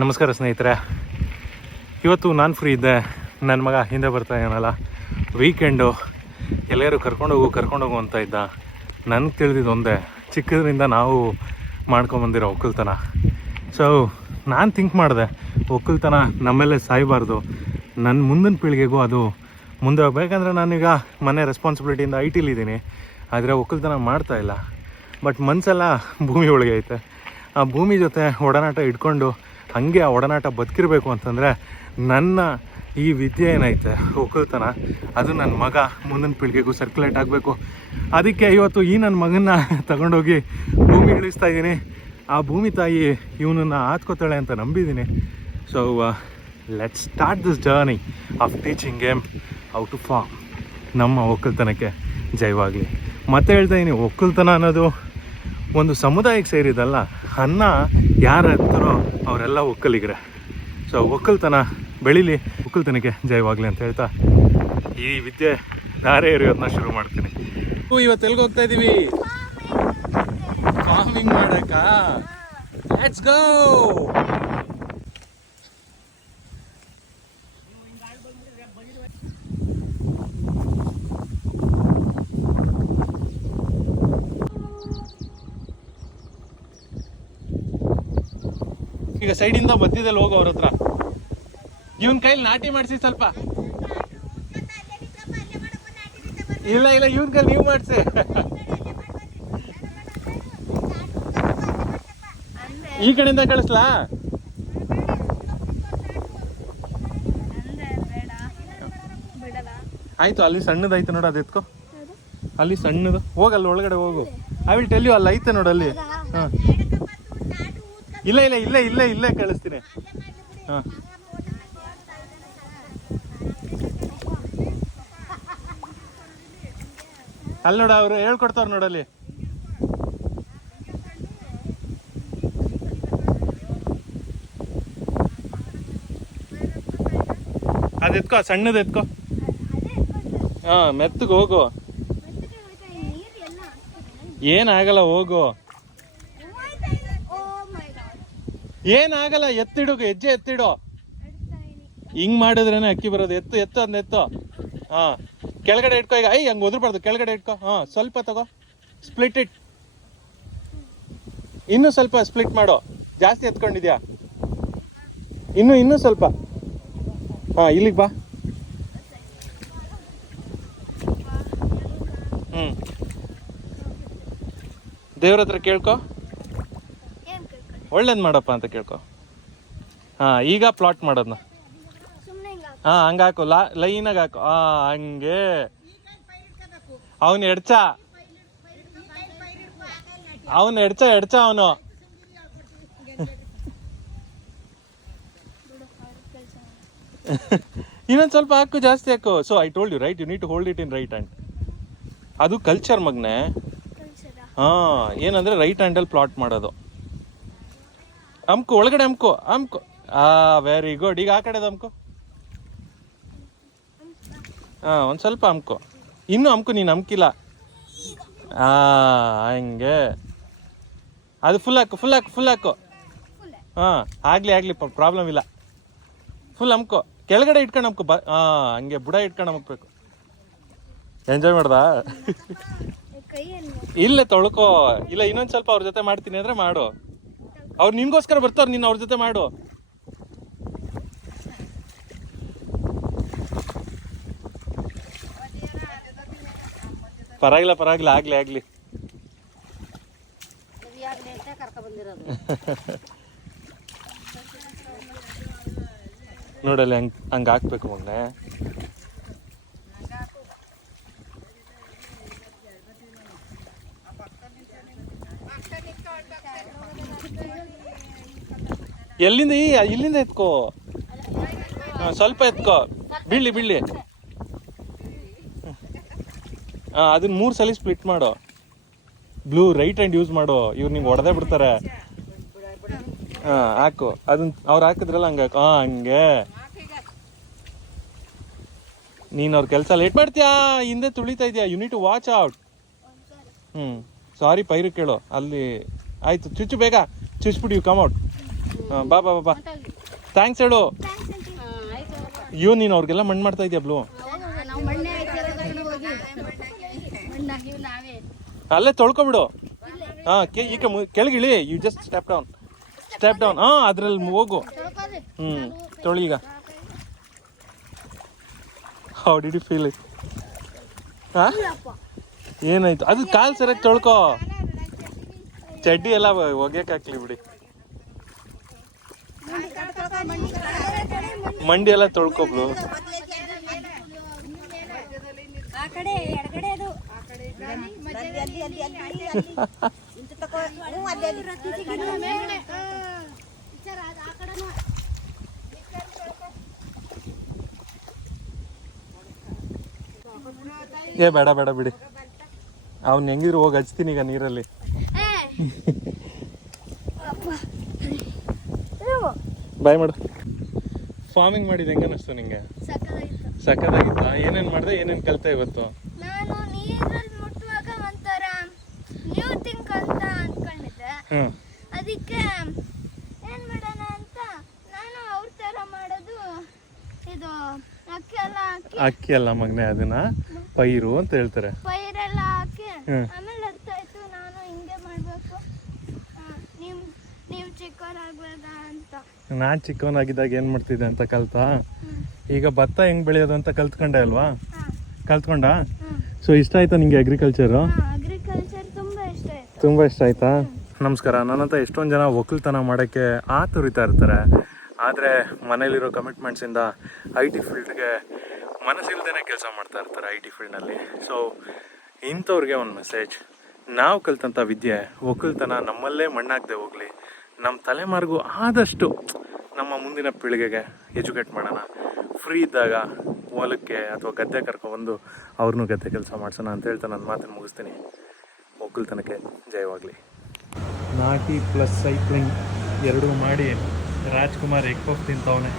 ನಮಸ್ಕಾರ ಸ್ನೇಹಿತರೆ, ಇವತ್ತು ನಾನು ಫ್ರೀ ಇದ್ದೆ. ನನ್ನ ಮಗ ಹಿಂದೆ ಬರ್ತಾ ಏನಲ್ಲ, ವೀಕೆಂಡು ಎಲ್ಲರೂ ಕರ್ಕೊಂಡೋಗು ಅಂತ ಇದ್ದ. ನನಗೆ ತಿಳಿದಿದ್ದು ಒಂದೇ, ಚಿಕ್ಕದ್ರಿಂದ ನಾವು ಮಾಡ್ಕೊಂಬಂದಿರೋ ಒಕ್ಕಲ್ತನ. ಸೊ ನಾನು ಥಿಂಕ್ ಮಾಡಿದೆ, ಒಕ್ಕಲ್ತನ ನಮ್ಮೆಲ್ಲೇ ಸಾಯಬಾರ್ದು, ನನ್ನ ಮುಂದಿನ ಪೀಳಿಗೆಗೂ ಅದು ಮುಂದೆ ಹೋಗ್ಬೇಕಂದ್ರೆ. ನಾನೀಗ ಮನೆ ರೆಸ್ಪಾನ್ಸಿಬಿಲಿಟಿಯಿಂದ ಐಟಿಲಿದ್ದೀನಿ, ಆದರೆ ಒಕ್ಕಲ್ತನ ಮಾಡ್ತಾಯಿಲ್ಲ. ಬಟ್ ಮನಸ್ಸೆಲ್ಲ ಭೂಮಿ ಒಳಗೆ ಐತೆ. ಆ ಭೂಮಿ ಜೊತೆ ಒಡನಾಟ ಇಟ್ಕೊಂಡು ಹಾಗೆ ಆ ಒಡನಾಟ ಬದುಕಿರಬೇಕು ಅಂತಂದರೆ ನನ್ನ ಈ ವಿದ್ಯೆ ಏನೈತೆ ಒಕ್ಕಲ್ತನ, ಅದು ನನ್ನ ಮಗ ಮುಂದಿನ ಪೀಳಿಗೆಗೂ ಸರ್ಕ್ಯುಲೇಟ್ ಆಗಬೇಕು. ಅದಕ್ಕೆ ಇವತ್ತು ಈ ನನ್ನ ಮಗನ್ನ ತಗೊಂಡೋಗಿ ಭೂಮಿ ಇಳಿಸ್ತಾ ಇದ್ದೀನಿ. ಆ ಭೂಮಿ ತಾಯಿ ಇವನನ್ನು ಆತ್ಕೋತಾಳೆ ಅಂತ ನಂಬಿದ್ದೀನಿ. So let's start this journey of teaching game how to farm. ನಮ್ಮ ಒಕ್ಕಲ್ತನಕ್ಕೆ ಜಯವಾಗಲಿ. ಮತ್ತೆ ಹೇಳ್ತಾ ಇದ್ದೀನಿ, ಒಕ್ಕಲ್ತನ ಅನ್ನೋದು ಒಂದು ಸಮುದಾಯಕ್ಕೆ ಸೇರಿದಲ್ಲ. ಅನ್ನ ಯಾರು ಎತ್ತಾರೋ ಅವರೆಲ್ಲ ಒಕ್ಕಲಿಗರೆ. ಸೊ ಒಕ್ಕಲ್ತನ ಬೆಳೀಲಿ, ಒಕ್ಕಲ್ತನಕ್ಕೆ ಜಯವಾಗಲಿ ಅಂತ ಹೇಳ್ತಾ ಈ ವಿದ್ಯೆ ದಾರೆ ಎರೆಯೋದನ್ನ ಶುರು ಮಾಡ್ತೀನಿ. ಇವತ್ತು ಎಲ್ಲಿಗೆ ಹೋಗ್ತಾ ಇದ್ದೀವಿ? ಫಾರ್ಮಿಂಗ್ ಮಾಡಕ್ಕ. Let's go. ಈಗ ಸೈಡಿಂದ ಬದ್ದಿದಲ್ಲಿ ಹೋಗೋ ಅವ್ರ ಹತ್ರ. ಇವನ್ ಕೈಲಿ ನಾಟಿ ಮಾಡಿಸಿ ಸ್ವಲ್ಪ. ಇಲ್ಲ ಇವನ್ ಕೈಲಿ ನೀವು ಮಾಡಿಸಿ. ಈ ಕಡೆಯಿಂದ ಕಳಿಸ್ಲಾ? ಆಯ್ತು, ಅಲ್ಲಿ ಸಣ್ಣದೈತೆ ನೋಡು, ಅದು ಎತ್ಕೋ. ಅಲ್ಲಿ ಸಣ್ಣದು ಹೋಗಲ್ಲ, ಒಳಗಡೆ ಹೋಗು. ಐ ವಿಲ್ ಟೆಲ್ ಯು, ಅಲ್ಲಿ ಐತೆ ನೋಡು ಅಲ್ಲಿ. ಹಾಂ, ಇಲ್ಲೇ ಕಳಿಸ್ತೀನಿ. ಹಾಂ, ಅಲ್ಲಿ ನೋಡ, ಅವರು ಹೇಳ್ಕೊಡ್ತಾವ್ರು ನೋಡಲ್ಲಿ. ಅದು ಎತ್ಕೋ, ಸಣ್ಣದು ಎತ್ಕೋ. ಹಾಂ, ಮೆತ್ತಗೆ ಹೋಗು. ಏನಾಗಲ್ಲ, ಹೋಗು. ಏನಾಗಲ್ಲ, ಎತ್ತಿಡು, ಹೆಜ್ಜೆ ಎತ್ತಿಡು. ಹಿಂಗ್ ಮಾಡಿದ್ರೇನೆ ಅಕ್ಕಿ ಬರೋದು. ಎತ್ತು ಅದನ್ನ ಎತ್ತು. ಹಾ, ಕೆಳಗಡೆ ಇಟ್ಕೋ. ಈಗ ಹಂಗೆ ಒದರ್ಬಾರ್ದು, ಕೆಳಗಡೆ ಇಟ್ಕೋ. ಹಾ, ಸ್ವಲ್ಪ ತಗೋ, ಸ್ಪ್ಲಿಟ್ ಇಟ್. ಇನ್ನೂ ಸ್ವಲ್ಪ ಸ್ಪ್ಲಿಟ್ ಮಾಡು. ಜಾಸ್ತಿ ಎತ್ಕೊಂಡಿದ್ಯಾ? ಇನ್ನೂ ಸ್ವಲ್ಪ. ಹಾ, ಇಲ್ಲಿಗೆ ಬಾ. ದೇವ್ರ ಹತ್ರ ಕೇಳ್ಕೊ, ಒಳ್ಳೇದು ಮಾಡಪ್ಪ ಅಂತ ಕೇಳ್ಕೊ. ಹಾಂ, ಈಗ ಪ್ಲಾಟ್ ಮಾಡೋದನ್ನ. ಹಾಂ, ಹಂಗೆ ಹಾಕು, ಲೈನಾಗಿ ಹಾಕು. ಹಾಂ, ಹಂಗೆ. ಅವನು ಎಡ್ಚ ಅವನು ಇನ್ನೊಂದು ಸ್ವಲ್ಪ ಹಾಕು, ಜಾಸ್ತಿ ಹಾಕು. So I told you right, you need to hold it in right hand. ಅದು ಕಲ್ಚರ್ ಮಗ್ನೆ. ಹಾಂ, ಏನಂದರೆ ರೈಟ್ ಹ್ಯಾಂಡಲ್ಲಿ ಪ್ಲಾಟ್ ಮಾಡೋದು. ಅಮ್ಕು, ಒಳಗಡೆ ಅಮ್ಕು. Very good. ಈಗ ಆ ಕಡೆದು ಅಮ್ಕು. ಹಾಂ, ಒಂದು ಸ್ವಲ್ಪ ಅಮ್ಕು. ಇನ್ನೂ ಅಮ್ಕು, ನೀನು ಅಮ್ಕಿಲ್ಲ. ಹಂಗೆ. ಅದು ಫುಲ್ ಹಾಕು. ಹಾಂ, ಆಗಲಿ, ಪ್ರಾಬ್ಲಮ್ ಇಲ್ಲ. ಫುಲ್ ಅಮ್ಕು, ಕೆಳಗಡೆ ಇಟ್ಕೊಂಡು ಅಮ್ಕು. ಹಂಗೆ ಬುಡ ಇಟ್ಕೊಂಡು ಅಮ್ಬೇಕು. ಎಂಜಾಯ್ ಮಾಡ್ದಾ? ಇಲ್ಲೇ ತೊಳ್ಕೋ. ಇಲ್ಲ, ಇನ್ನೊಂದು ಸ್ವಲ್ಪ ಅವ್ರ ಜೊತೆ ಮಾಡ್ತೀನಿ ಅಂದರೆ ಮಾಡು. ಅವ್ರು ನಿನ್ಗೋಸ್ಕರ ಬರ್ತಾರೆ, ನೀನು ಅವ್ರ ಜೊತೆ ಮಾಡು. ಪರವಾಗಿಲ್ಲ, ಆಗ್ಲಿ. ನೋಡಲ್ಲಿ ಹಂಗೆ ಹಾಕ್ಬೇಕು ಮೊನ್ನೆ. ಇಲ್ಲಿಂದ ಎತ್ಕೋ. ಸ್ವಲ್ಪ ಎತ್ಕೋ, ಬೀಳ್ಲಿ. ಅದನ್ನ 3 ಸಲ ಸ್ಪ್ಲಿಟ್ ಮಾಡು. ಬ್ಲೂ ರೈಟ್ ಹ್ಯಾಂಡ್ ಯೂಸ್ ಮಾಡು. ಇವ್ರು ನಿಮ್ಗೆ ಹೊಡೆದೇ ಬಿಡ್ತಾರೆ. ಹಾಕು, ಅದನ್ನ ಅವ್ರು ಹಾಕಿದ್ರಲ್ಲ ಹಂಗೆ ಹಾಕು. ಹಂಗೆ. ನೀನು ಅವ್ರ ಕೆಲಸ ಲೇಟ್ ಮಾಡ್ತೀಯಾ, ಹಿಂದೆ ತುಳಿತಾ ಇದೆಯಾ. You need to watch out. Sorry, ಪೈರು ಕೇಳು ಅಲ್ಲಿ. ಆಯ್ತು, ಚುಚ್ಚು ಬೇಗ ಚುಚ್ಬಿಟ್ಟು ಯು ಕಮ್ ಔಟ್. ಹಾಂ ಬಾ ಬಾ ಬಾ ಥ್ಯಾಂಕ್ಸ್ ಹೇಳು. ನೀನು ಅವ್ರಿಗೆಲ್ಲ ಮಣ್ಣು ಮಾಡ್ತಾ ಇದೆಯಾ ಬ್ಲೂ? ಅಲ್ಲೇ ತೊಳ್ಕೊಬಿಡು. ಹಾಂ ಈಗ ಕೆಳಗಿಳಿ. You just step down. ಹಾಂ ಅದ್ರಲ್ಲಿ ಹೋಗು. ತೊಳಿ ಈಗ. How did you feel it? ಹಾಂ ಏನಾಯ್ತು? ಅದು ಕಾಲು ಸರಿಯಾಗಿ ತೊಳ್ಕೊ. ಚಡ್ಡಿ ಎಲ್ಲ ಒಗ್ಯಕ್ಕೆ ಬಿಡಿ. ಮಂಡಿ ಎಲ್ಲ ತೊಳ್ಕೊಬ್ಲು. ಬೇಡ ಬೇಡ ಬಿಡಿ. ಅವ್ನು ಹೆಂಗಿದ್ರು ಹೋಗಿ ಹಚ್ತೀನಿ ಈಗ ನೀರಲ್ಲಿ. ಬಾಯ್ ಮಾಡು. ಫಾರ್ಮಿಂಗ್ ಮಾಡಿದ ಹೆಂಗ ಅನಿಸ್ತು ನಿಂಗೆ? ಸಕ್ಕತ್ತಾಗಿತ್ತ? ಏನೇನ್ ಮಾಡ್ದೆ, ಏನೇನ್ ಕಲ್ತೆ ಇವತ್ತು? ನಾನು ನೀರಲ್ಲಿ ಮುಟ್ಟುವಾಗ ಒಂಥರ ನ್ಯೂ ಥಿಂಗ್ ಅಂತ ಅನ್ಕೊಂಡಿದ್ದೆ. ಅದಕ್ಕೆ ಏನ್ ಮಾಡೋಣ ಅಂತ ನಾನು ಅವ್ರ ತರ ಮಾಡೋದು. ಇದು ಅಕ್ಕಿ ಅಲ್ಲ ಮಗನೆ, ಅದನ್ನ ಪೈರು ಅಂತ ಹೇಳ್ತಾರೆ. ಪೈರೆಲ್ಲ ಹಾಕಿ ಆಮೇಲೆ ಅರ್ಥ ಆಯ್ತು ನಾನು ಹಿಂಗೆ ಮಾಡ್ಬೇಕು, ನೀವು ಚಿಕ್ಕವರಾಗ್ಬೇಡ ಅಂತ. ನಾನ್ ಚಿಕ್ಕವನಾಗಿದ್ದಾಗ ಏನ್ ಮಾಡ್ತಿದ್ದೆ ಅಂತ ಕಲ್ತಾ. ಈಗ ಭತ್ತ ಹೆಂಗ್ ಬೆಳೆಯೋದು ಅಂತ ಕಲ್ತ್ಕೊಂಡೆ ಅಲ್ವಾ? ಕಲ್ತ್ಕೊಂಡ? ಸೊ ಇಷ್ಟ ಆಯ್ತಾ ನಿಂಗೆ ಅಗ್ರಿಕಲ್ಚರ್? ತುಂಬಾ ಇಷ್ಟ ಆಯ್ತಾ? ನಮಸ್ಕಾರ. ನನ್ನಂತ ಎಷ್ಟೊಂದು ಜನ ಒಕ್ಕಲ್ತನ ಮಾಡೋಕ್ಕೆ ಆತುರಿತಾ ಇರ್ತಾರೆ. ಆದರೆ ಮನೇಲಿರೋ ಕಮಿಟ್ಮೆಂಟ್ಸಿಂದ IT ಫೀಲ್ಡ್ಗೆ ಮನಸ್ಸಿಲ್ದೇ ಕೆಲಸ ಮಾಡ್ತಾ ಇರ್ತಾರೆ IT ಫೀಲ್ಡ್ನಲ್ಲಿ. ಸೊ ಇಂಥವ್ರಿಗೆ ಒಂದು ಮೆಸೇಜ್. ನಾವು ಕಲ್ತಂಥ ವಿದ್ಯೆ ಒಕ್ಕಲ್ತನ ನಮ್ಮಲ್ಲೇ ಮಣ್ಣಾಗದೆ ಹೋಗಲಿ, ನಮ್ಮ ತಲೆಮಾರಿಗೂ ಆದಷ್ಟು ನಮ್ಮ ಮುಂದಿನ ಪೀಳಿಗೆಗೆ ಎಜುಕೇಟ್ ಮಾಡೋಣ. ಫ್ರೀ ಇದ್ದಾಗ ಹೊಲಕ್ಕೆ ಅಥವಾ ಗದ್ದೆ ಕರ್ಕೊಬಂದು ಅವ್ರನ್ನೂ ಗದ್ದೆ ಕೆಲಸ ಮಾಡಿಸೋಣ ಅಂತ ಹೇಳ್ತಾ ನನ್ನ ಮಾತನ್ನು ಮುಗಿಸ್ತೀನಿ. ಒಕ್ಕಲ್ತನಕ್ಕೆ ಜಯವಾಗಲಿ. ನಾಟಿ ಪ್ಲಸ್ ಸೈಕ್ಲಿಂಗ್ ಎರಡೂ ಮಾಡಿ ರಾಜ್ಕುಮಾರ್ ಎಗ್ ಪಫ್ ತಿಂತವನೆ.